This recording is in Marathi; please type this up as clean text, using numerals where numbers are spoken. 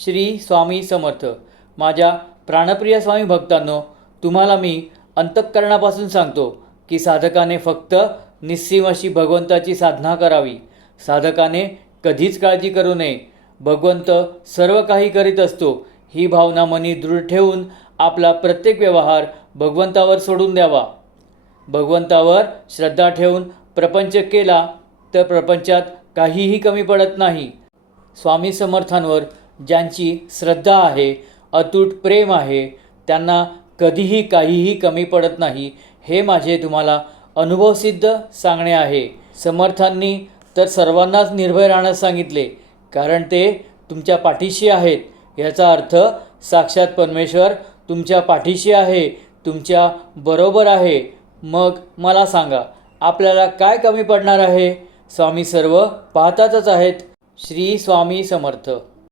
श्री स्वामी समर्थ. माझ्या प्राणप्रिय स्वामी भक्तांनो, तुम्हाला मी अंतःकरणापासून सांगतो की साधकाने फक्त निस्सीम अशी भगवंताची साधना करावी. साधकाने कधीच काळजी करू नये. भगवंत सर्व काही करीत असतो ही भावना मनी दृढ ठेवून आपला प्रत्येक व्यवहार भगवंतावर सोडून द्यावा. भगवंतावर श्रद्धा ठेवून प्रपंच केला तर प्रपंचात काहीही कमी पडत नाही. स्वामी समर्थांवर ज्यांची श्रद्धा आहे, अतूट प्रेम आहे, त्यांना कधीही काहीही कमी पडत नाही, हे माझे तुम्हाला अनुभवसिद्ध सांगणे आहे. समर्थांनी तर सर्वांनाच निर्भय राहण्यास सांगितले, कारण ते तुमच्या पाठीशी आहेत. याचा अर्थ साक्षात परमेश्वर तुमच्या पाठीशी आहे, तुमच्या बरोबर आहे. मग मला सांगा, आपल्याला काय कमी पडणार आहे? स्वामी सर्व पाहतातच आहेत. श्री स्वामी समर्थ.